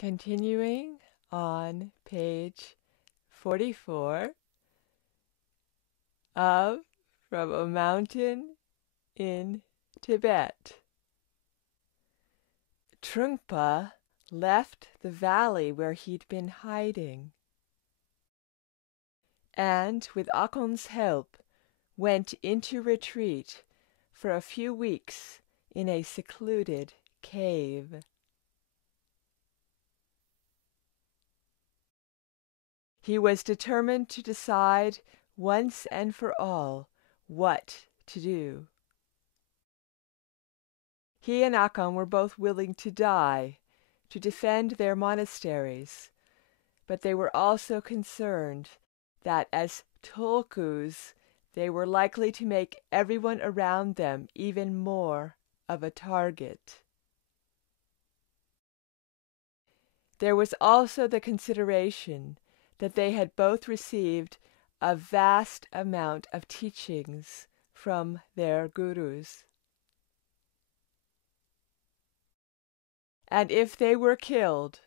Continuing on page 44 of From a Mountain in Tibet. Trungpa left the valley where he'd been hiding, and with Akong's help went into retreat for a few weeks in a secluded cave. He was determined to decide once and for all what to do. He and Akong were both willing to die to defend their monasteries, but they were also concerned that as tulkus they were likely to make everyone around them even more of a target. There was also the consideration that they had both received a vast amount of teachings from their gurus. And if they were killed,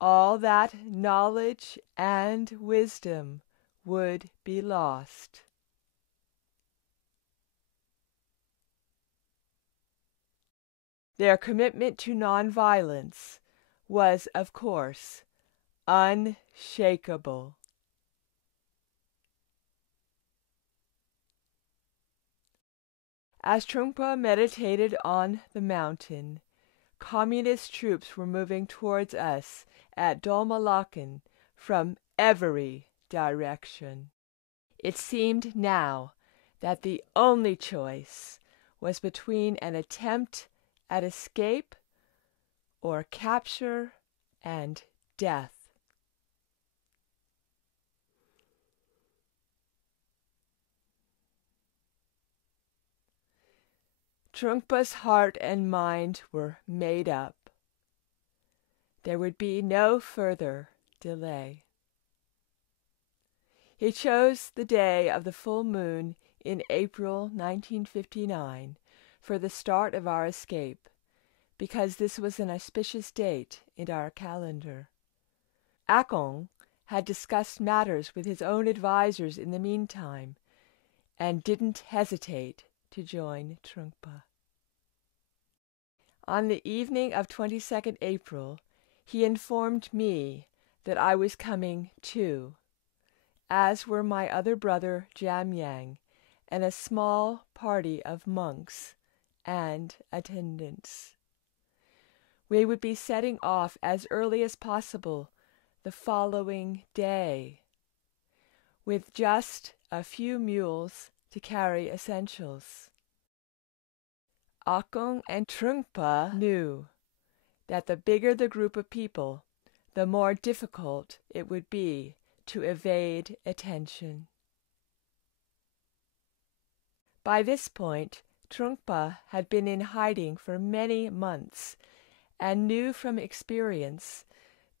all that knowledge and wisdom would be lost. Their commitment to nonviolence was, of course, unshakable. As Trungpa meditated on the mountain, communist troops were moving towards us at Dolmalakan from every direction. It seemed now that the only choice was between an attempt at escape or capture and death. Trungpa's heart and mind were made up. There would be no further delay. He chose the day of the full moon in April 1959 for the start of our escape, because this was an auspicious date in our calendar. Akong had discussed matters with his own advisors in the meantime, and didn't hesitate to join Trungpa. On the evening of 22nd April, he informed me that I was coming too, as were my other brother Jamyang and a small party of monks and attendants. We would be setting off as early as possible the following day, with just a few mules to carry essentials. Akong and Trungpa knew that the bigger the group of people, the more difficult it would be to evade attention. By this point, Trungpa had been in hiding for many months and knew from experience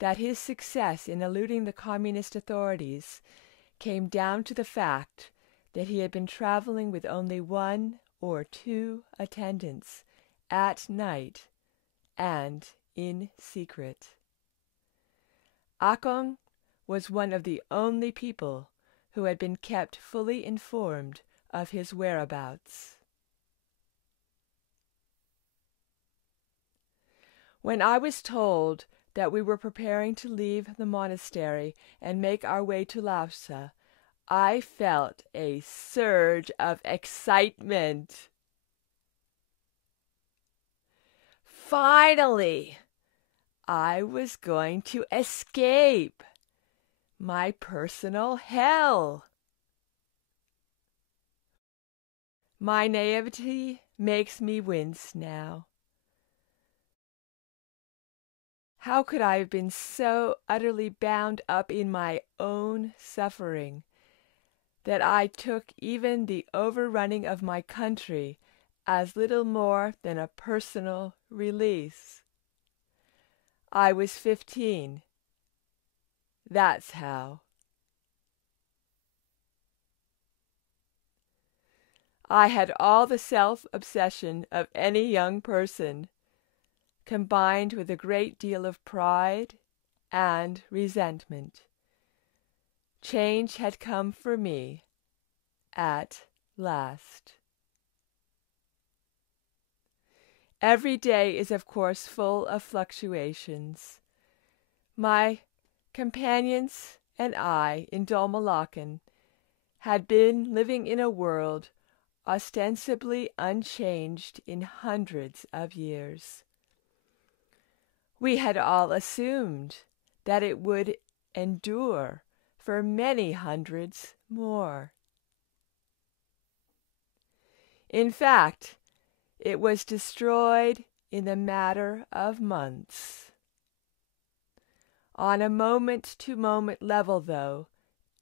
that his success in eluding the communist authorities came down to the fact that he had been traveling with only 1 or 2 attendants at night and in secret. Akong was one of the only people who had been kept fully informed of his whereabouts. When I was told that we were preparing to leave the monastery and make our way to Lhasa, I felt a surge of excitement. Finally, I was going to escape my personal hell. My naivety makes me wince now. How could I have been so utterly bound up in my own suffering that I took even the overrunning of my country as little more than a personal release? I was 15. That's how. I had all the self-obsession of any young person, combined with a great deal of pride and resentment. Change had come for me at last. Every day is, of course, full of fluctuations. My companions and I in Dol Molakan had been living in a world ostensibly unchanged in hundreds of years. We had all assumed that it would endure for many hundreds more. In fact, it was destroyed in the matter of months. On a moment-to-moment level, though,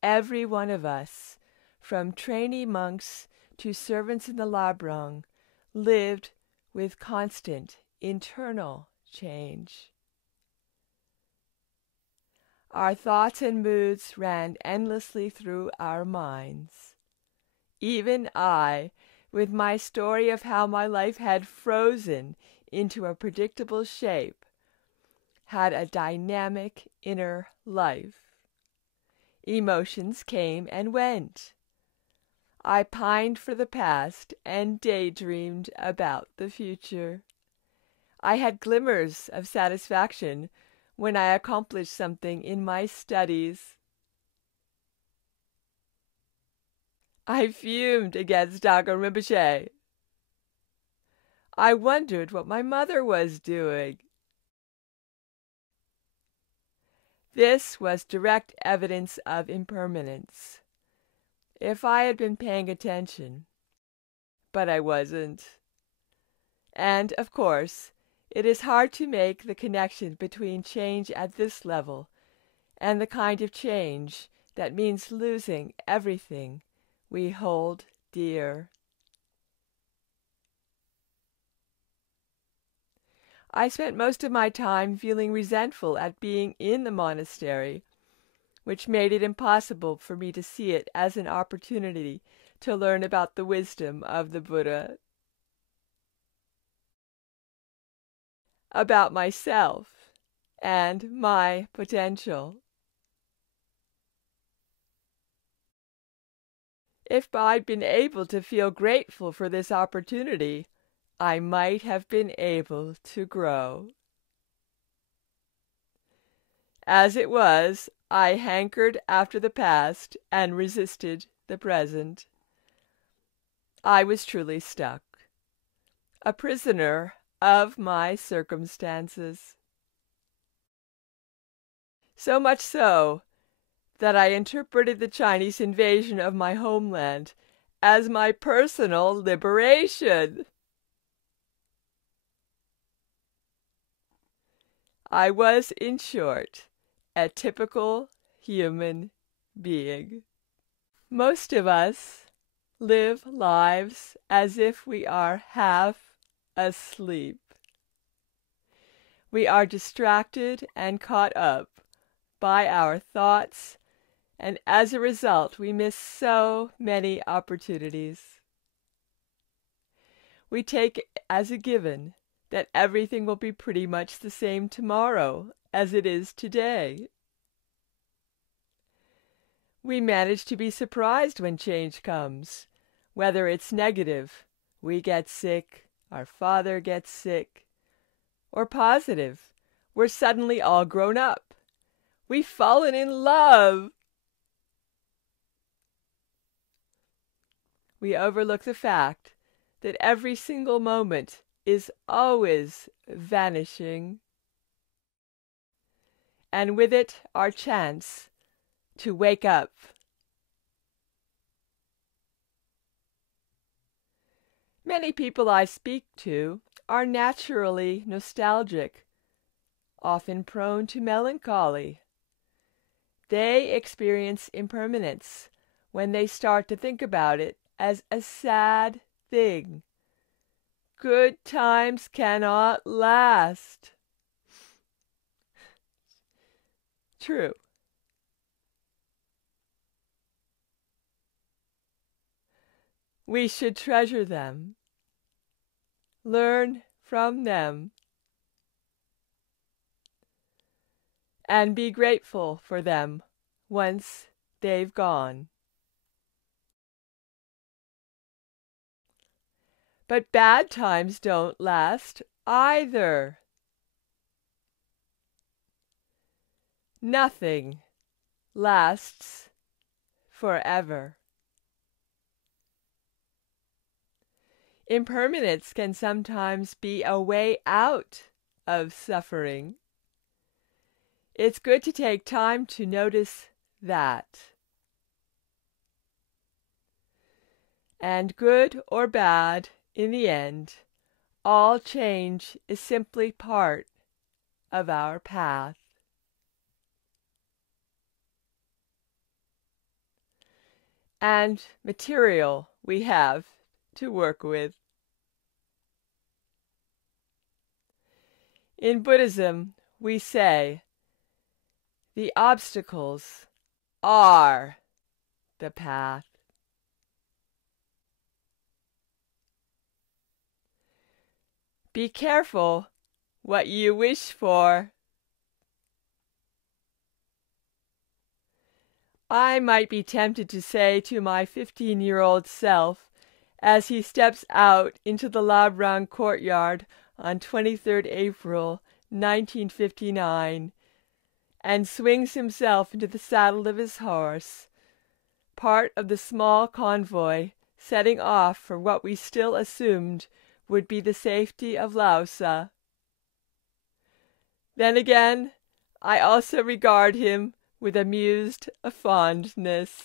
every one of us, from trainee monks to servants in the Lhadron, lived with constant internal change. Our thoughts and moods ran endlessly through our minds. Even I, with my story of how my life had frozen into a predictable shape, had a dynamic inner life. Emotions came and went. I pined for the past and daydreamed about the future. I had glimmers of satisfaction when I accomplished something in my studies. I fumed against Dr. Rinpoche. I wondered what my mother was doing. This was direct evidence of impermanence. If I had been paying attention, but I wasn't. And, of course, it is hard to make the connection between change at this level and the kind of change that means losing everything we hold dear. I spent most of my time feeling resentful at being in the monastery, which made it impossible for me to see it as an opportunity to learn about the wisdom of the Buddha, about myself and my potential. If I'd been able to feel grateful for this opportunity, I might have been able to grow. As it was, I hankered after the past and resisted the present. I was truly stuck, a prisoner of my circumstances. So much so that I interpreted the Chinese invasion of my homeland as my personal liberation. I was, in short, a typical human being. Most of us live lives as if we are half asleep. We are distracted and caught up by our thoughts, and as a result, we miss so many opportunities. We take it as a given that everything will be pretty much the same tomorrow as it is today. We manage to be surprised when change comes, whether it's negative, we get sick, our father gets sick, or positive, we're suddenly all grown up. We've fallen in love. We overlook the fact that every single moment is always vanishing, and with it our chance to wake up. Many people I speak to are naturally nostalgic, often prone to melancholy. They experience impermanence when they start to think about it as a sad thing. Good times cannot last. True. We should treasure them, learn from them, and be grateful for them once they've gone. But bad times don't last either. Nothing lasts forever. Impermanence can sometimes be a way out of suffering. It's good to take time to notice that. And good or bad, in the end, all change is simply part of our path. And material we have to work with. In Buddhism, we say, the obstacles are the path. Be careful what you wish for. I might be tempted to say to my 15-year-old self as he steps out into the Lhadron courtyard on 23rd April 1959 and swings himself into the saddle of his horse, part of the small convoy setting off for what we still assumed would be the safety of Lhasa. Then again, I also regard him with amused fondness.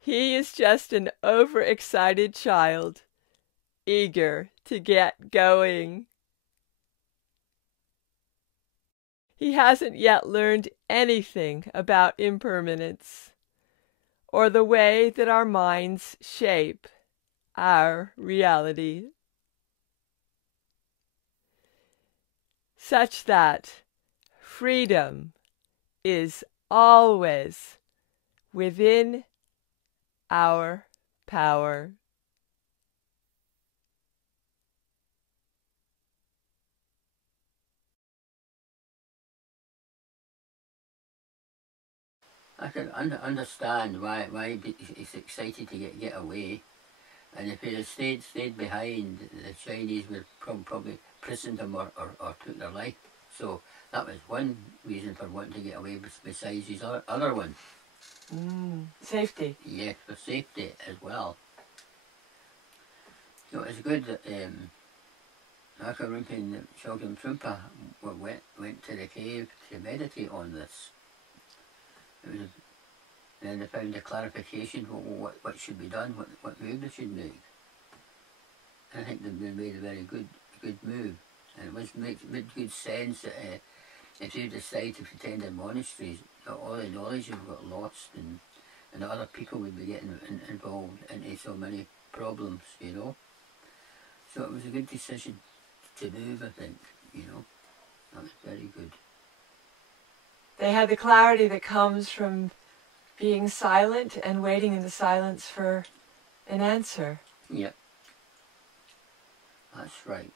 He is just an overexcited child, eager to get going. He hasn't yet learned anything about impermanence, or the way that our minds shape our reality, such that freedom is always within our power. I can understand why he's excited to get away, and if he had stayed behind, the Chinese would probably prisoned him or took their life. So that was one reason for wanting to get away, besides his other one. Safety. Yeah, for safety as well. So it's good that Aka Rinpoche and Choje Trungpa went to the cave to meditate on this. And then they found a clarification what should be done, what move they should make. And I think they made a very good move. And it made good sense that if you decide to attend in monasteries, that all the knowledge you've got lost, and other people would be getting involved into so many problems, you know. So it was a good decision to move, I think, you know. That was very good. They had the clarity that comes from being silent and waiting in the silence for an answer. Yep. That's right.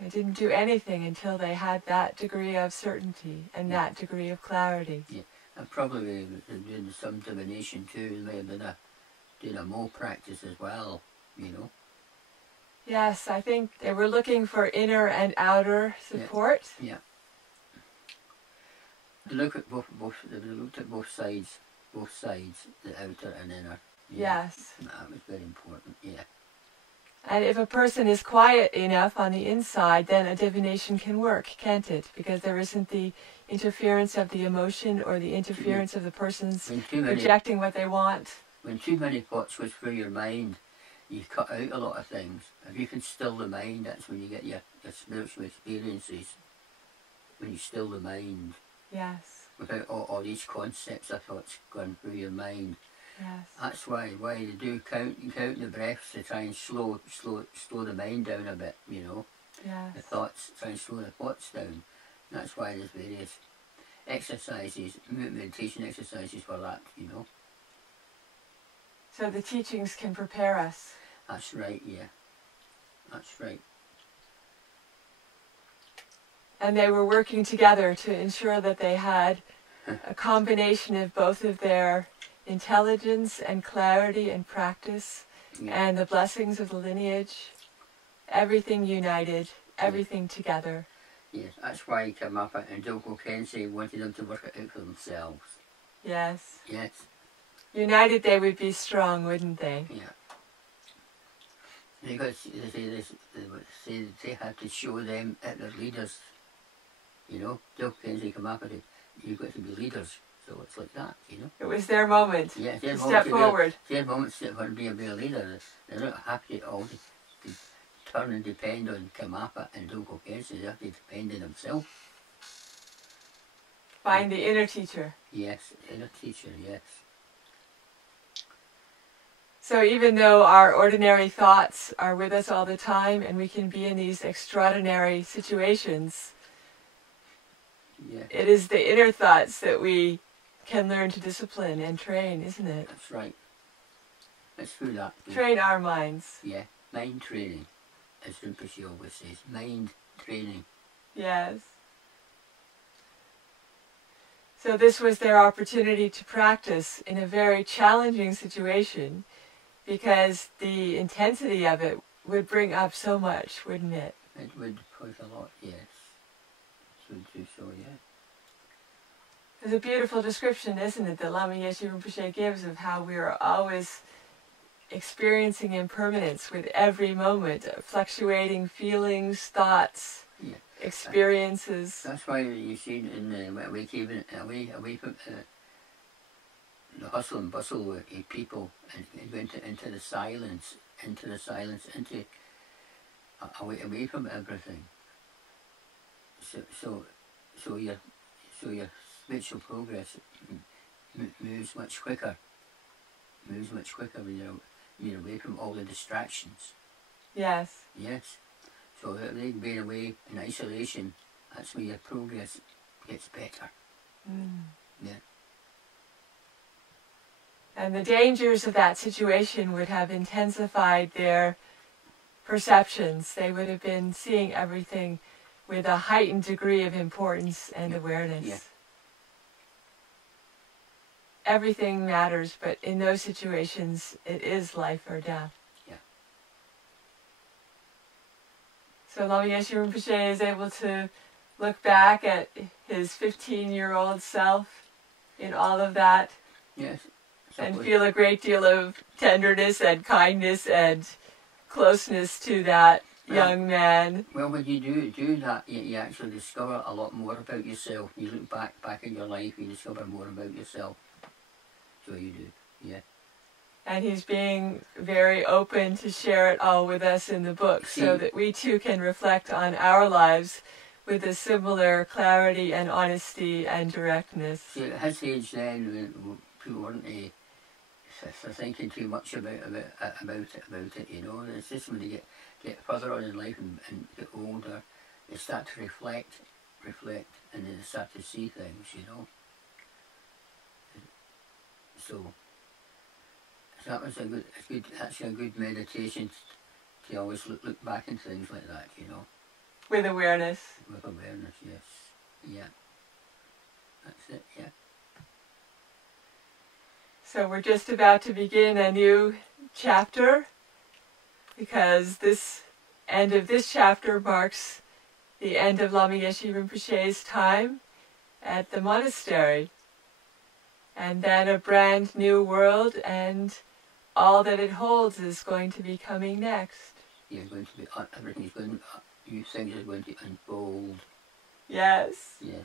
They didn't do anything until they had that degree of certainty and that degree of clarity. Yeah, and probably doing some divination too. They may have been doing a Mo practice as well, you know. Yes, I think they were looking for inner and outer support. Yeah. They look at both. They looked at both sides, the outer and inner. Yeah. Yes. That was very important. Yeah. And if a person is quiet enough on the inside, then a divination can work, can't it? Because there isn't the interference of the emotion or the interference of the person's projecting what they want. When too many thoughts go through your mind, you cut out a lot of things. If you can still the mind, that's when you get your spiritual experiences. When you still the mind. Yes. Without all these concepts of thoughts going through your mind. Yes. That's why they do count the breaths to try and slow the mind down a bit, you know. Yes. The thoughts, try and slow the thoughts down. That's why there's various exercises, meditation exercises for that, you know. So the teachings can prepare us. That's right, yeah. That's right. And they were working together to ensure that they had a combination of both of their intelligence and clarity and practice and the blessings of the lineage. Everything united, everything together. Yes, that's why Karmapa and Doko Kensei wanted them to work it out for themselves. Yes. Yes. United they would be strong, wouldn't they? Yeah. Because they had to show them that they're leaders. You know, Doko Kensei Karmapa said, you've got to be leaders. So it's like that, you know. It was their moment. Yeah, their step forward. Their moment to be a real leader. They're not happy at all to turn and depend on Karmapa and Doko Kensei. They have to depend on themselves. Find the inner teacher. Yes, inner teacher, yes. So even though our ordinary thoughts are with us all the time and we can be in these extraordinary situations, it is the inner thoughts that we can learn to discipline and train, isn't it? That's right. Let's do that. Train our minds. Yeah, mind training, as Rinpoche always says. Mind training. Yes. So this was their opportunity to practice in a very challenging situation, because the intensity of it would bring up so much, wouldn't it? It would push a lot, yes. It would do so, yeah. It's a beautiful description, isn't it, that Lama Yeshe Rinpoche gives of how we are always experiencing impermanence with every moment, fluctuating feelings, thoughts, experiences. That's why you see in away from the hustle and bustle with people, and went into the silence, away from everything. So your spiritual progress moves much quicker when you're away from all the distractions. Yes. Yes. So being away in isolation, that's where your progress gets better. Yeah. And the dangers of that situation would have intensified their perceptions. They would have been seeing everything with a heightened degree of importance and awareness. Yeah. Everything matters, but in those situations, it is life or death. Yeah. So Lama Yeshe Rinpoche is able to look back at his 15-year-old self in all of that. Yes. And feel a great deal of tenderness and kindness and closeness to that young man. Well, when you do that, you actually discover a lot more about yourself. You look back in your life, you discover more about yourself. So you do, yeah. And he's being very open to share it all with us in the book, so that we too can reflect on our lives with a similar clarity and honesty and directness. See, at his age then, people weren't thinking too much about it, you know. And it's just when they get further on in life and get older, they start to reflect, and then they start to see things, you know. So that was actually a good meditation to always look back into things like that, you know. With awareness. With awareness, yes. Yeah. That's it, yeah. So we're just about to begin a new chapter, because this end of this chapter marks the end of Lama Yeshe Rinpoche's time at the monastery. And then a brand new world, and all that it holds is going to be coming next. Yeah, everything's going, new things are going to unfold. Yes. Yes.